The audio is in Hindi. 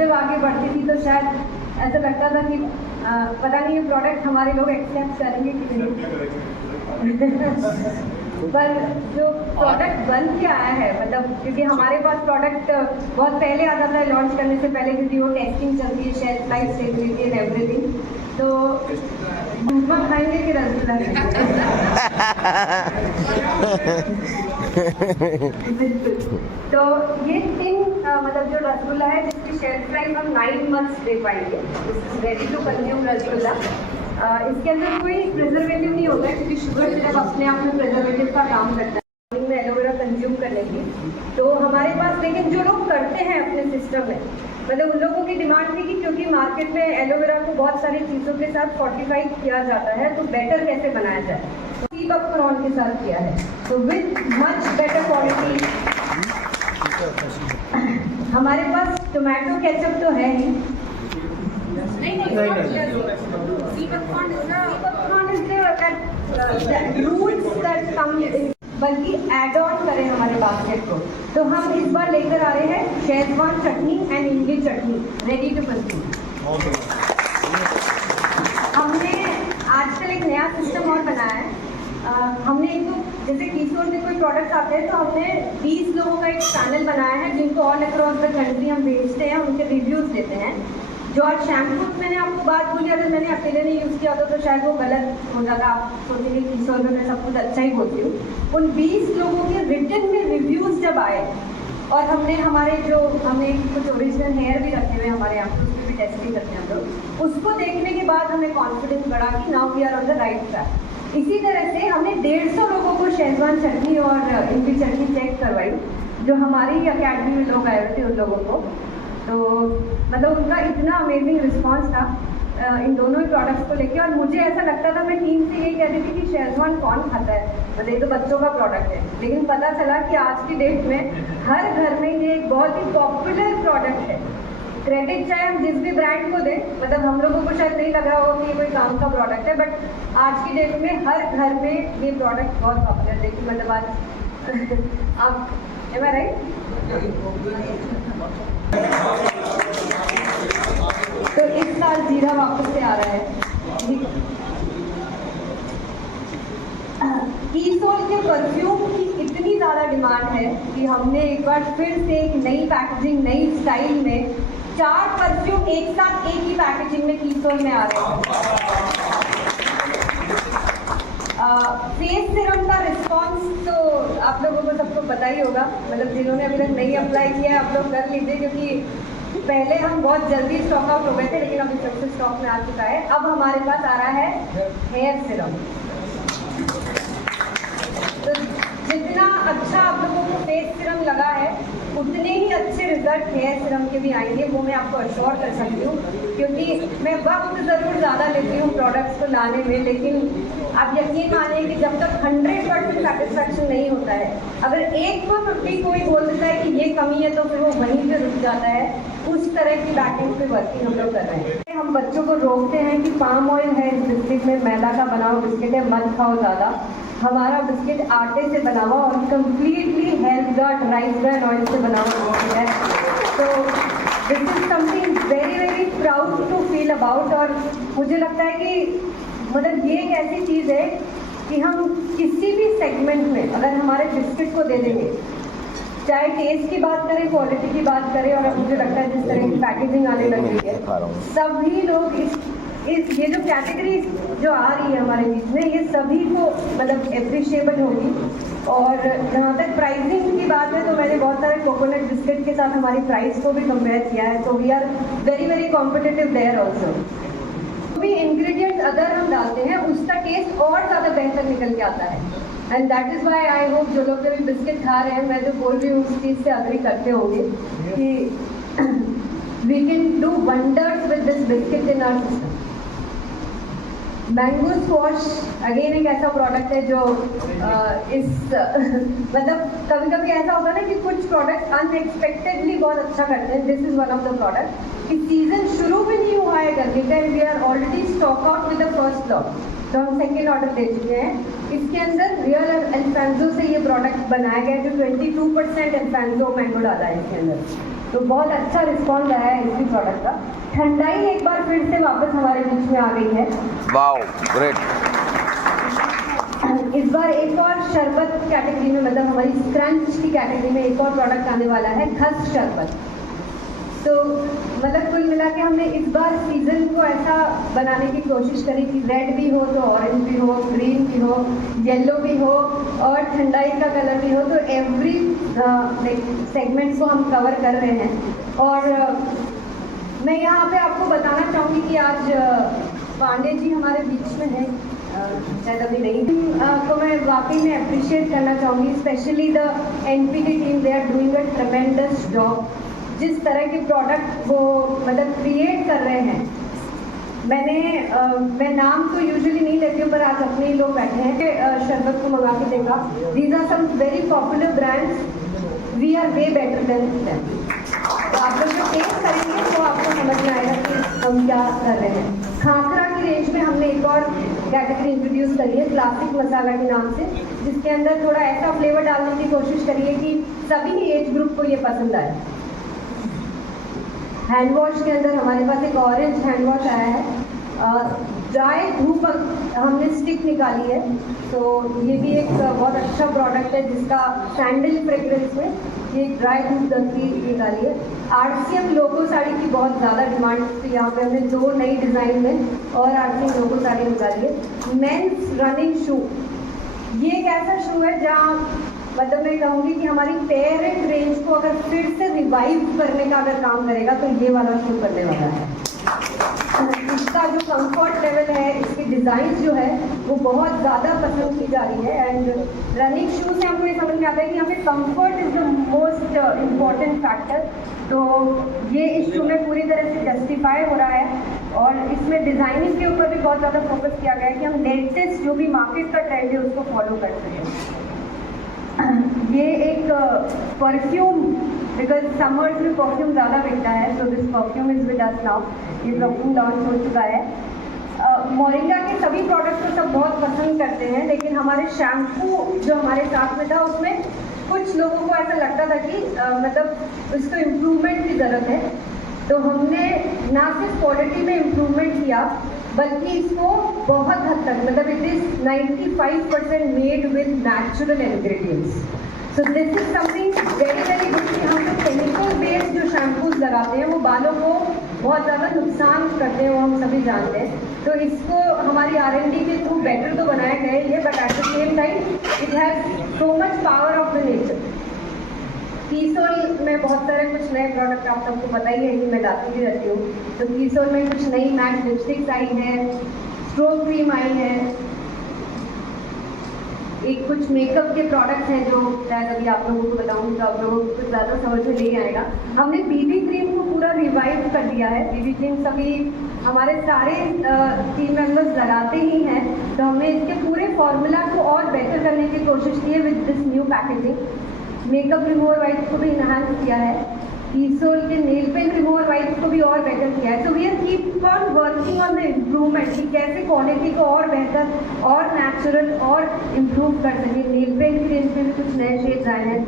जब आगे बढ़ती थी तो शायद ऐसा लगता था कि पता नहीं ये प्रोडक्ट हमारे लोग एक्सेप्ट करेंगे कि नहीं। पर जो प्रोडक्ट बन के आया है, मतलब क्योंकि हमारे पास प्रोडक्ट बहुत पहले आता था लॉन्च करने से पहले, क्योंकि वो टेस्टिंग चलती है, shelf life stability and everything. तो दूधमा खाएंगे कि रसगुल्ला तो ये थिंग मतलब जो रसगुल्ला है जिसकी शेल्फ लाइफ हम 9 मंथ्स दे पाएंगे, रेडी टू कंज्यूम रसगुल्ला। इसके अंदर कोई प्रिजर्वेटिव नहीं होता है, क्योंकि शुगर सिर्फ अपने आप में प्रिजर्वेटिव का काम करता है में एलोवेरा कंज्यूम करने की। तो हमारे पास लेकिन जो लोग करते हैं अपने सिस्टम में, मतलब उन लोगों की डिमांड थी कि क्योंकि मार्केट में एलोवेरा को बहुत सारी चीज़ों के साथ फोर्टिफाई किया जाता है, तो बेटर कैसे बनाया जाए, तो सी बकथॉर्न के साथ किया है, तो विद मच बेटर क्वालिटी। हमारे पास टोमेटो केचप तो है ही, बल्कि एड ऑन करें हमारे बास्केट को। तो हम इस बार लेकर आ रहे हैं शेजवान चटनी एंड इमली चटनी रेडी टू कंज्यूम। हमने आजकल एक नया सिस्टम और बनाया है। हमने एक तो जैसे कीशोर से कोई प्रोडक्ट्स आते हैं तो हमने 20 लोगों का एक चैनल बनाया है जिनको ऑल अक्रॉस द कंट्री हम भेजते हैं, उनके रिव्यूज़ देते हैं। जो आज शैम्पू मैंने आपको बात बोली, अगर मैंने अकेले ने यूज़ किया होता तो शायद वो गलत हो जाता, आप सोचेंगे कि कीशोर में मैं सब कुछ अच्छा ही बोलती हूँ। उन 20 लोगों के रिटन में रिव्यूज़ जब आए, और हमने हमारे जो हमने कुछ ओरिजिनल हेयर भी रखे हुए हमारे यहाँ पे, उसकी भी टेस्टिंग करते हैं हम लोग, उसको देखने के बाद हमें कॉन्फिडेंस बढ़ा कि now we are on the right track. इसी तरह से हमने 150 लोगों को शेजवान चटनी और इमली चटनी चेक करवाई, जो हमारी अकेडमी में लोग आए हुए थे उन लोगों को। तो मतलब उनका इतना अमेजिंग रिस्पांस था इन दोनों ही प्रोडक्ट्स को लेके, और मुझे ऐसा लगता था, मैं टीम से यही कहती थी कि शेजवान कौन खाता है, मतलब ये तो बच्चों का प्रोडक्ट है। लेकिन पता चला कि आज की डेट में हर घर में ये एक बहुत ही पॉपुलर प्रोडक्ट है। क्रेडिट चाहे हम जिस भी ब्रांड को दें, मतलब हम लोगों को शायद नहीं लग रहा होगा कि ये कोई काम का प्रोडक्ट है, बट आज की डेट में हर घर में ये प्रोडक्ट बहुत पॉपुलर। देखिए मतलब आज आप एम आई राइट। तो इस साल जीरा वापस से आ रहा है। कीसोल के परफ्यूम की इतनी ज़्यादा डिमांड है कि हमने एक बार फिर से एक नई पैकेजिंग, नई स्टाइल में 4 परफ्यूम एक साथ एक ही पैकेजिंग में कीसोल में आ रहे हैं। फेस सिरम का रिस्पॉन्स तो आप लोगों को सबको पता ही होगा, मतलब जिन्होंने अभी तक नहीं अप्लाई किया है आप लोग कर लीजिए, क्योंकि पहले हम बहुत जल्दी स्टॉक आउट हो गए थे, लेकिन अभी सबसे स्टॉक में आ चुका है। अब हमारे पास आ रहा है हेयर सिरम। तो जितना अच्छा आप लोगों को फेस सिरम लगा है, उतने ही अच्छे रिजल्ट हेयर सिरम के भी आएंगे, वो मैं आपको अश्योर कर सकती हूँ, क्योंकि मैं वक्त ज़रूर ज़्यादा लेती हूँ प्रोडक्ट्स को लाने में, लेकिन आप यकीन मानिए कि जब तक 100% सेटिस्फैक्शन नहीं होता है, अगर एक को भी कोई बोल देता है कि ये कमी है तो फिर वो वहीं पे रुक जाता है। उस तरह की बैकिंग पे वर्किंग हम लोग कर रहे हैं। हम बच्चों को रोकते हैं कि पाम ऑयल है इस बिस्किट में, मैदा का बना हुआ बिस्किट है, मत खाओ ज़्यादा। हमारा बिस्किट आटे से बना हुआ और completely health guard rice bran oil से बना हुआ बिस्किट है। तो this is something very very proud to feel about. और मुझे लगता है कि मतलब ये एक ऐसी चीज़ है कि हम किसी भी सेगमेंट में अगर हमारे बिस्किट को दे देंगे, चाहे टेस्ट की बात करें, क्वालिटी की बात करें, और अब मुझे लगता है जिस तरह की पैकेजिंग आने लग रही है, सभी लोग इस ये जो कैटेगरी जो आ रही है हमारे बीच में, ये सभी को मतलब एप्रिशिएबल होगी। और जहाँ तक प्राइसिंग की बात है, तो मैंने बहुत सारे कोकोनट बिस्किट के साथ हमारी प्राइस को भी कंपेयर किया है, तो we are very very competitive there also. भी इंग्रेडिएंट्स अदर हम डालते हैं, उसका टेस्ट और ज़्यादा बेहतर निकल के आता है। And that is why I hope जो लोग भी बिस्किट खा रहे हैं, मैं तो बोल रही हूँ उस चीज़ से अग्री करते होंगे कि we can do wonders with this biscuit in our system. Mango squash again एक ऐसा प्रोडक्ट है जो मतलब कभी कभी ऐसा होता है ना कि कुछ प्रोडक्ट अनएक्सपेक्टेडली बहुत अच्छा करते हैं। This is one of the product कि सीजन शुरू भी नहीं हुआ है गर्मी का, we are already stock out with the first lot, तो हम सेकेंड ऑर्डर दे चुके हैं। इसके अंदर रियल अल्फांसो से ये प्रोडक्ट बनाया गया है, जो 22% अल्फांसो मैंगो डाला है इसके अंदर। तो बहुत अच्छा रिस्पॉन्स आया है इसी प्रोडक्ट का। ठंडाई एक बार फिर से वापस हमारे बीच में आ गई है। Wow, great. इस बार एक और शरबत कैटेगरी में, मतलब हमारी क्रंच की कैटेगरी में एक और प्रोडक्ट आने वाला है, खस शरबत। तो मतलब कुल मिला के हमने इस बार सीजन को ऐसा बनाने की कोशिश करी कि रेड भी हो तो ऑरेंज भी हो, ग्रीन भी हो, येलो भी हो और ठंडाई का कलर भी हो। तो एवरी सेगमेंट को हम कवर कर रहे हैं। और मैं यहाँ पे आपको बताना चाहूँगी कि आज पांडे जी हमारे बीच में हैं, शायद अभी नहीं। तो मैं वाकई में अप्रिशिएट करना चाहूँगी, specially the NPT team, they are doing a tremendous job. जिस तरह के प्रोडक्ट वो मतलब क्रिएट कर रहे हैं, मैं नाम तो यूजुअली नहीं लेती हूँ, पर आज अपने ही लोग बैठे हैं शरबत को मंगा के देखा। These are some very popular brands, we are way better than them. तो आप लोग जो टेस्ट करेंगे तो आपको समझ में आएगा कि हम क्या कर रहे हैं। खाखरा की रेंज में हमने एक और कैटेगरी इंट्रोड्यूस करी है, क्लासिक मसाला के नाम से, जिसके अंदर थोड़ा ऐसा फ्लेवर डालने की कोशिश करिए कि सभी एज ग्रुप को ये पसंद आए। हैंड वॉश के अंदर हमारे पास एक ऑरेंज हैंड वॉश आया है। ड्राई धूप हमने स्टिक निकाली है, तो ये भी एक बहुत अच्छा प्रोडक्ट है जिसका सैंडल फ्रेग्रेंस में ये ड्राई धूप दंती निकाली है। आरसीएम लोगो साड़ी की बहुत ज़्यादा डिमांड थी, यहाँ पे हमने 2 नई डिज़ाइन में और आरसीएम लोगो साड़ी निकाली है। मेंस रनिंग शू, ये एक ऐसा शू है जहाँ मतलब मैं कहूँगी कि हमारी पेरेंट रेंज को अगर फिर से रिवाइव करने का अगर काम करेगा तो ये वाला शू करने वाला है। इसका जो कंफर्ट लेवल है, इसकी डिज़ाइन जो है वो बहुत ज़्यादा पसंद की जा रही है। एंड रनिंग शू से हमको ये समझ में आता है कि हमें comfort is the most important factor. तो ये इस शू में पूरी तरह से जस्टिफाई हो रहा है और इसमें डिज़ाइनिंग के ऊपर भी बहुत ज़्यादा फोकस किया गया है कि हम लेटेस्ट जो भी मार्केट का ट्रेंड है उसको फॉलो कर सकें। ये एक परफ्यूम, बिकॉज समर्स में परफ्यूम ज़्यादा बिकता है, तो this perfume is with us now. ये परफ्यूम लॉन्च हो चुका है। मोरिंगा के सभी प्रोडक्ट्स को सब बहुत पसंद करते हैं, लेकिन हमारे शैम्पू जो हमारे साथ में था उसमें कुछ लोगों को ऐसा लगता था कि मतलब उसको इम्प्रूवमेंट की ज़रूरत है। तो हमने ना सिर्फ क्वालिटी में इम्प्रूवमेंट किया बल्कि इसको बहुत हद तक, मतलब it is 95% made with natural ingredients. So this is something very very good कि हम लोग केमिकल बेस्ड जो शैम्पूज लगाते हैं वो बालों को बहुत ज़्यादा नुकसान करते हैं, वो हम सभी जानते हैं। तो इसको हमारी R&D के थ्रू बेटर तो बनाया गया ही है, but at the same time it has so much power of the nature. कीसोल में बहुत सारे कुछ नए प्रोडक्ट आप सबको पता ही है कि मैं लाती भी रहती हूँ। तो कीसोल में कुछ नई मैट लिपस्टिक्स आई हैं, स्ट्रोक क्रीम आई है, एक कुछ मेकअप के प्रोडक्ट्स हैं जो शायद अभी आप लोगों को बताऊँगी तो आप लोगों को कुछ ज़्यादा समझ में नहीं आएगा। हमने बीबी क्रीम को पूरा रिवाइव कर दिया है। बीबी क्रीम सभी हमारे सारे टीम मेंबर्स लगाते ही हैं, तो हमने इसके पूरे फॉर्मूला को और बेटर करने की कोशिश की है with this new packaging. Makeup remover wipes को भी इनहांस किया है, कीसोल के नेल पेंट रिमूवर वाइप्स को भी और बेटर किया है। तो we are keep on working on the improvement कि कैसे क्वालिटी को और बेहतर और नेचुरल और इम्प्रूव कर सकें। नेल पेंट की रेंज में भी कुछ नए शेड्स आए हैं।